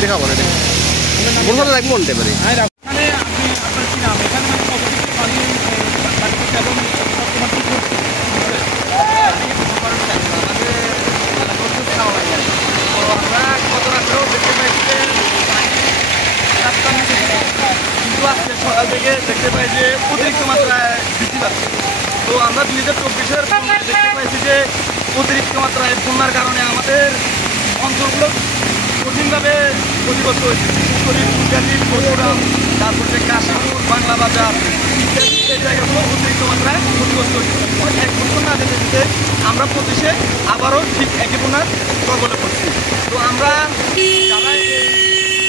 এটা খাবো এটা কোন কথা লাগবে বলতে পারি সকাল থেকে দেখতে পাই যে অতিরিক্ত মাত্রায় বৃদ্ধি পাচ্ছে। তো আমরা 2024-এর দেখতে পাইছি যে অতিরিক্ত মাত্রায় বন্যার কারণে আমাদের অঞ্চলগুলো কঠিনভাবে ক্ষতিগ্রস্ত হয়েছে। বিশেষ করে ফুলগাজী, পরশুরাম, তারপর যে কাশীপুর, বাংলা বাজার ইত্যাদি এই জায়গাগুলো অতিরিক্ত মাত্রায় ক্ষতিগ্রস্ত হয়েছে। 1 বছর না যেতে যেতে আমরা 25-এ আবারও ঠিক একই বন্যার কবলে পড়ছি। তো আমরা যারা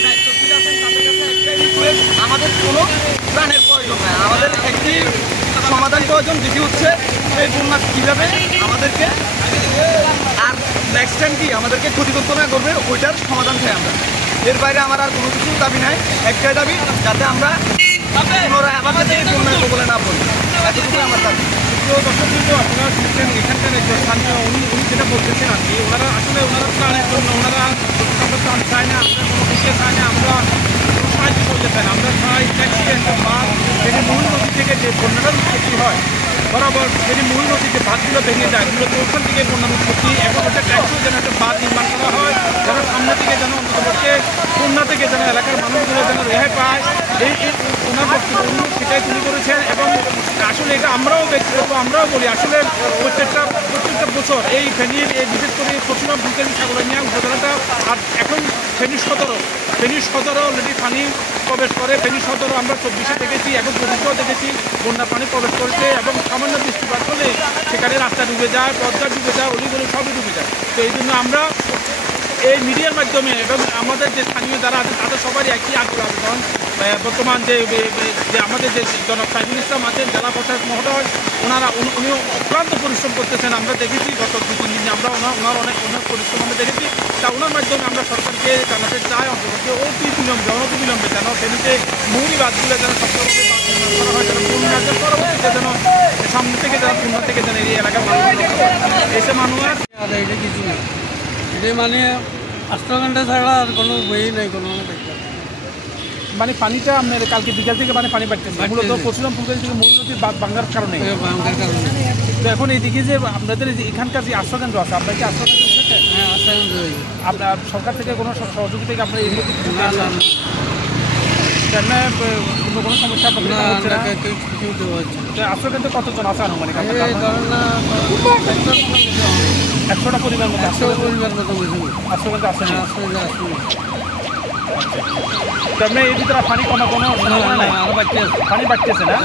দায়িত্বশীল আছেন তাদের কাছে একটাই রিকোয়েস্ট, আমাদের কোনো প্রাণের প্রয়োজন নাই, আমাদের একটি সমাধান প্রয়োজন, যেটি হচ্ছে এই বন্যা কীভাবে আমাদেরকে আর নেক্সট টাইম কি আমাদেরকে ক্ষতিগ্রস্ত না করবে ওইটার সমাধান চাই আমরা। এর বাইরে আমার আর কোনো কিছু দাবি নাই, একটাই দাবি যাতে আমরা পুনরায় আবার যাতে এই বন্যার কবলে না পড়ি, এতটুকুই আমার দাবি। দর্শকবৃন্দ, আপনারা শুনছেন এখানকার একজন স্থানীয় উনি যেটা বলতেছেন আর কি, ওনারা প্রাণের জন্য ওনারা আমরা প্রাণ চাই না, আমরা কোনো দিকে চাই না, আমরা সাহায্য করতে চাই না, আমরা চাই ট্যাক্সি বা যদি মূল নদী থেকে যে বন্যাটার উৎপত্তি হয় বরাবর, যদি মূল নদীতে বাঁধগুলো ভেঙে যায় মূলত ওখান থেকে বন্যার উৎপত্তি, এবং ওটা ট্যাক্সিও যেন একটা বাঁধ নির্মাণ করা হয়, যেন সামনে থেকে যেন অন্ততপক্ষে বন্যা থেকে যেন এলাকার মানুষগুলো যেন রেহাই পায়। এই ওনার বক্তব্য সেটাই তুলে করেছেন। এবং আসলে এটা আমরাও ব্যক্তিগত আমরাও বলি, আসলে প্রত্যেকটা বছর এই ফেনীর বিশেষ করে পশ্চিমবঙ্গ ফুলগাজী সাগরনিয়া উপজেলাটা, আর এখন ফেনী সদরও অলরেডি পানি প্রবেশ করে। ফেনী সদরও আমরা 24-এ দেখেছি, এখন 25-এও দেখেছি বন্যা পানি প্রবেশ করেছে, এবং সামান্য বৃষ্টিপাত হলে সেখানে রাস্তা ডুবে যায়, পথটা ডুবে যায়, অলিগলি সবই ডুবে যায়। তো এই জন্য আমরা এই মিডিয়ার মাধ্যমে এবং আমাদের যে স্থানীয় যারা আছে তাদের সবারই একই আগ্রহ আছে। কারণ বর্তমান যে আমাদের যে জনাব সাইদুল ইসলাম আছেন জেলা প্রশাসক মহোদয়, উনিও অক্লান্ত পরিশ্রম করতেছেন। আমরা দেখেছি গত 2-3 দিনে আমরা ওনার অনেক পরিশ্রম আমরা দেখেছি। তা ওনার মাধ্যমে আমরা সরকারকে জানাতে চাই অন্তত অনতিবিলম্বে যেন ফেনীতে মৌরি বাঁধগুলো যেন সবসময় করা হয়, যেন বন্যার পরবর্তীতে যেন সামনে থেকে যেন বন্যা থেকে যেন এই এলাকার মানুষ এসে মানুষ এটা কিছু না, এটা মানে 8 ঘন্টা ছাড়া আর কোনো বই নাই, কোনো মানে পানিটা আপনার কালকে বিকাল থেকে মানে পানি বাড়তেছে মূলত পশ্চিম ফুলগাজী থেকে মূল নদীর বাঁধ ভাঙার কারণে। তো এখন এইদিকে যে আপনাদের এখানকার যে আশ্রয়কেন্দ্র আছে, আপনার কি আশ্রয়কেন্দ্র উঠেছে? হ্যাঁ, আশ্রয়কেন্দ্র। আপনার সরকার থেকে কোনো সহযোগিতা আপনার এই কোনো সমস্যা হচ্ছে না? আশ্রয়কেন্দ্রে কতজন আছে আনুমানিক? 100টা পরিবার মতো আশ্রয়কেন্দ্র আছে। তার মানে এই ভিতরে পানি কমা কোনো পানি বাড়তেছে না?